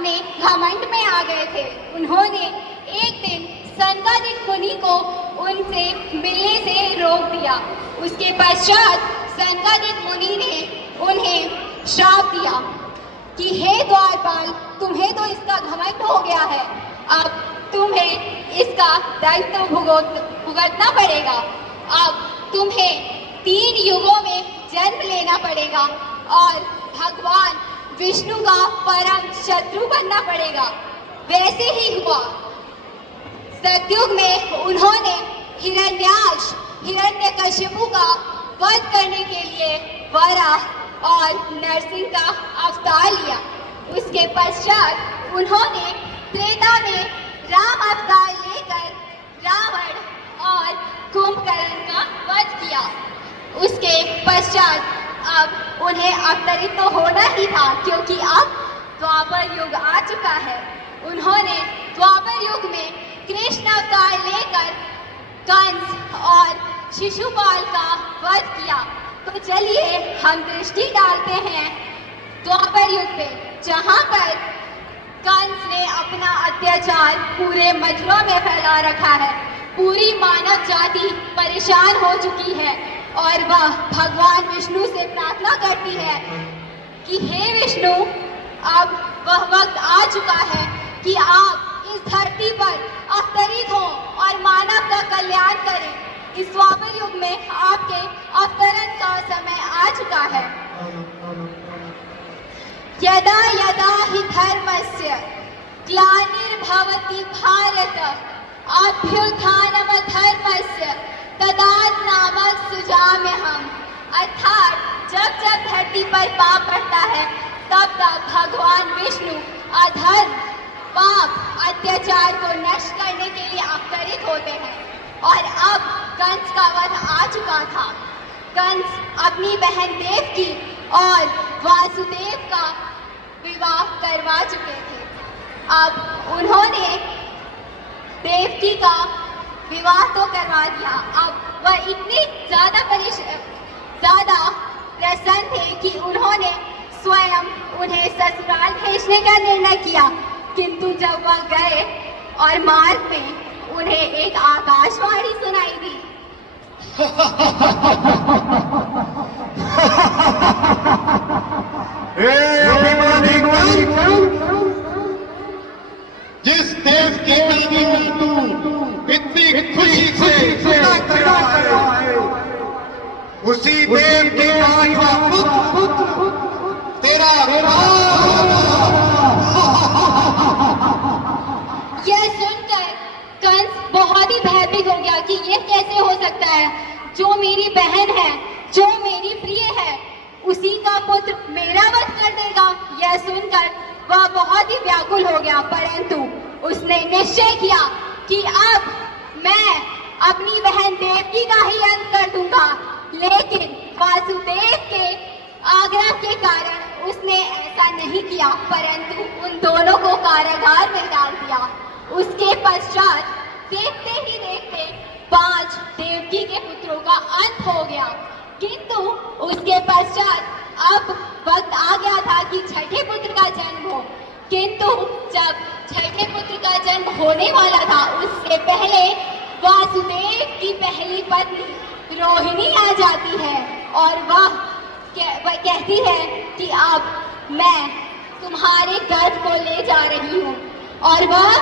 अपने घमंड में आ गए थे। उन्होंने एक दिन सनकादिक मुनि को उनसे मिलने से रोक दिया। उसके पश्चात सनकादिक मुनि ने उन्हें श्राप दिया कि हे द्वारपाल, तुम्हें तो इसका घमंड हो गया है, अब तुम्हें इसका दायित्व भुगतना पड़ेगा। अब तुम्हें 3 युगों में जन्म लेना पड़ेगा और भगवान विष्णु का परम शत्रु बनना पड़ेगा। वैसे ही हुआ। सतयुग में उन्होंने हिरण्याक्ष हिरण्यकशिपु का वध करने के लिए वराह और नरसिंह का अवतार लिया। उसके पश्चात उन्होंने त्रेता में राम अवतार लेकर रावण और कुंभकर्ण का वध किया। उसके पश्चात अब उन्हें अवतरित तो होना ही था, क्योंकि अब द्वापर युग आ चुका है। उन्होंने द्वापर युग में कृष्ण अवतार लेकर कंस और शिशुपाल का वध किया। तो चलिए हम दृष्टि डालते हैं द्वापर युग पे, जहाँ पर कंस ने अपना अत्याचार पूरे मथुरा में फैला रखा है। पूरी मानव जाति परेशान हो चुकी है और वह भगवान विष्णु से प्रार्थना करती है कि हे विष्णु, अब वह वक्त आ चुका है कि आप इस धरती पर अवतरित हो और मानव का कल्याण करें। इस द्वापर युग में आपके अवतरण का समय आ चुका है। यदा यदा हि धर्मस्य ग्लानिर्भवति भारत अभ्युत्थानमधर्मस्य तदात्मनः सृजाम्यहम्। अर्थात जब जब धरती पर पाप बढ़ता है, तब तब भगवान विष्णु अधर्म, पाप, अत्याचार को नष्ट करने के लिए अवतरित होते हैं। और अब कंस का वध आ चुका था। कंस अपनी बहन देवकी और वासुदेव का विवाह करवा चुके थे। अब उन्होंने देवकी का विवाह तो करवा दिया। अब वह इतनी ज्यादा प्रसन्न थे कि उन्होंने स्वयं उन्हें ससुराल भेजने का निर्णय किया। किंतु जब वह गए और मार्ग में उन्हें एक आकाशवाणी सुनाई दी। जिस देश की नदी तू इतनी खुशी से कर रहा है, उसी देव के भाई का पुत्र तेरा यह सुनकर कंस बहुत ही भयभीत हो गया कि यह कैसे हो सकता है। जो मेरी बहन है, जो मेरी प्रिय है, उसी का पुत्र मेरा वध कर देगा। यह सुनकर वह बहुत ही व्याकुल हो गया, परंतु उसने निश्चय किया कि अब मैं अपनी बहन देवकी का ही अंत कर दूंगा। लेकिन वासुदेव के आग्रह के कारण उसने ऐसा नहीं किया, परंतु उन दोनों को कारागार में डाल दिया। उसके पश्चात देखते ही देखते 5 देवकी के पुत्रों का अंत हो गया। किंतु उसके पश्चात अब वक्त आ गया था कि छठे पुत्र का जन्म हो। किंतु जब छठे पुत्र का जन्म होने वाला था, उससे पहले वासुदेव की पहली पत्नी रोहिणी आ जाती है और वह कहती है कि अब मैं तुम्हारे गर्भ को ले जा रही हूँ, और वह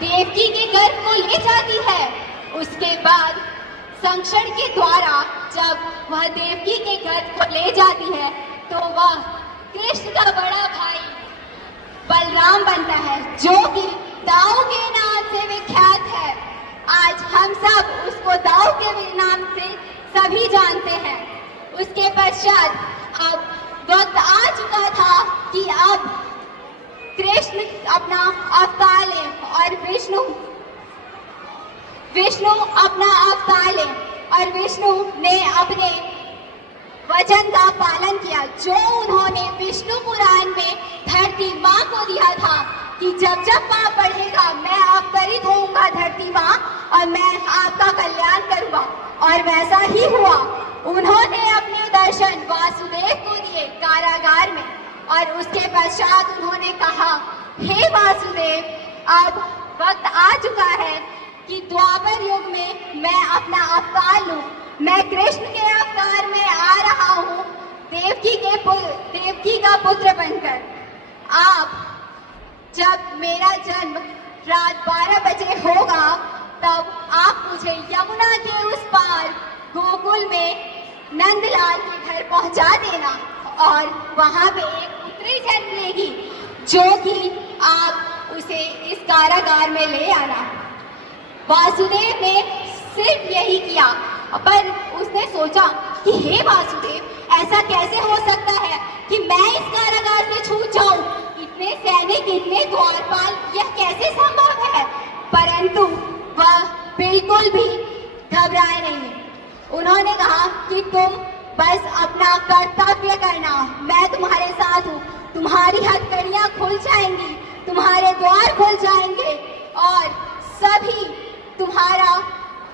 देवकी के गर्भ को ले जाती है। उसके बाद संक्षण के द्वारा जब वह देवकी के गर्भ को ले जाती है, तो वह कृष्ण का बड़ा भाई बलराम बनता है, जो कि दाऊ के नाम से विख्यात है। आज हम सब उसको दाऊ के नाम से सभी जानते हैं। उसके पश्चात अब वक्त आ चुका था कि अब कृष्ण अपना अवतार ले और विष्णु अपना अवतार ले, और विष्णु ने अपने वचन का पालन किया, जो उन्होंने विष्णु पुराण में धरती माँ को दिया था कि जब जब पाप बढ़ेगा मैं अवतरित होऊंगा धरती माँ और मैं आपका कल्याण करूंगा। और वैसा ही हुआ। उन्होंने अपने दर्शन वासुदेव को दिए कारागार में, और उसके पश्चात उन्होंने कहा हे वासुदेव, अब वक्त आ चुका है कि द्वापर युग में मैं अपना अवतार लूं। मैं कृष्ण के अवतार में आ रहा हूँ, देवकी का पुत्र बनकर। आप जब मेरा जन्म रात 12 बजे होगा, तब आप मुझे यमुना के उस पार गोकुल में नंदलाल के घर पहुंचा देना और वहां पे एक पुत्री जन्म लेगी, जो कि आप उसे इस कारागार में ले आना। वासुदेव ने सिर्फ यही किया, पर उसने सोचा कि हे वासुदेव, ऐसा कैसे हो सकता है कि मैं इस कारागार से छूट जाऊं? इतने सैनिक, इतने द्वारपाल, यह कैसे संभव है? परंतु वह बिल्कुल भी घबराए नहीं। उन्होंने कहा कि तुम बस अपना कर्तव्य करना, मैं तुम्हारे साथ हूँ। तुम्हारी हथकड़ियां खुल जाएंगी, तुम्हारे द्वार खुल जाएंगे और सभी तुम्हारा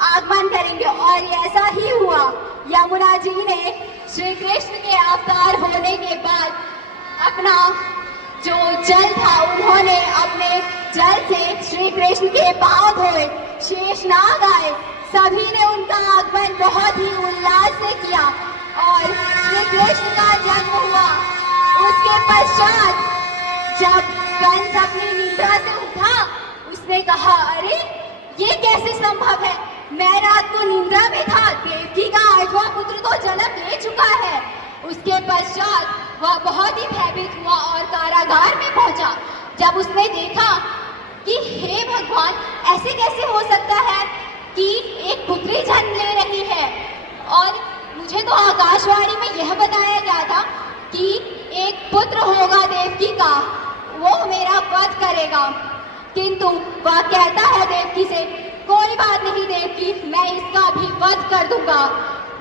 आगमन करेंगे। और ऐसा ही हुआ। यमुना जी ने श्री कृष्ण के अवतार होने के बाद अपना जो जल था, उन्होंने अपने जल से श्री कृष्ण के पांव धोए, शेषनाग आए, सभी ने उनका आगमन बहुत ही उल्लास से किया और श्री कृष्ण का जन्म हुआ। उसके पश्चात जब कंस अपनी निद्रा से उठा, उसने कहा, अरे ये कैसे संभव है? मैं रात को निद्रा में था, देवकी का 8वां पुत्र तो जन्म ले चुका है। उसके पश्चात वह बहुत ही भयभीत हुआ और कारागार में पहुंचा। जब उसने देखा कि हे भगवान, ऐसे कैसे हो सकता है कि एक पुत्री जन्म ले रही है, और मुझे तो आकाशवाणी में यह बताया गया था कि एक पुत्र होगा देवकी का, वो मेरा वध करेगा। किंतु वह कहता है देवकी से, कोई बात नहीं देवकी, मैं इसका भी वध कर दूंगा,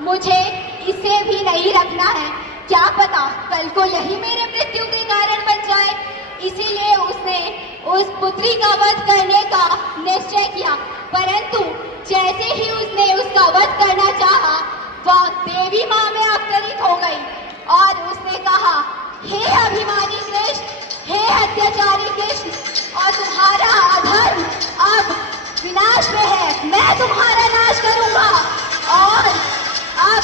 मुझे इसे भी नहीं रखना है, क्या पता कल को यही मेरे मृत्यु के कारण बन जाए। इसीलिए उसने उस पुत्री का वध करने का निश्चय किया। परंतु जैसे ही उसने उसका वध करना चाहा, वह देवी माँ में अवतरित हो गई और उसने कहा, हे अभिमानी कृष्ण, हे अत्याचारी कृष्ण, और तुम्हारा अधर्म अब विनाश में है, मैं तुम्हारा नाश करूंगा और अब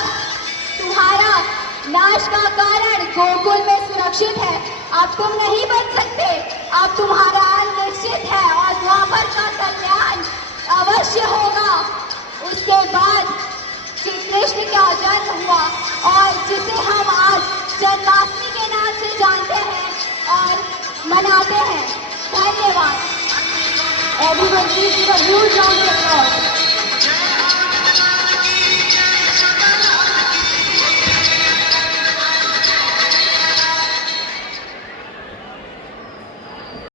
तुम्हारा नाश का कारण गोकुल में सुरक्षित है। अब तुम नहीं बच सकते, अब तुम्हारा अंत निश्चित है और द्वापर का कल्याण अवश्य होगा। उसके बाद श्री कृष्ण का जन्म हुआ और जिसे हम आज जन्माष्टमी के नाम से जानते हैं और मनाते हैं। धन्यवाद। Everyone, please give a huge round of applause.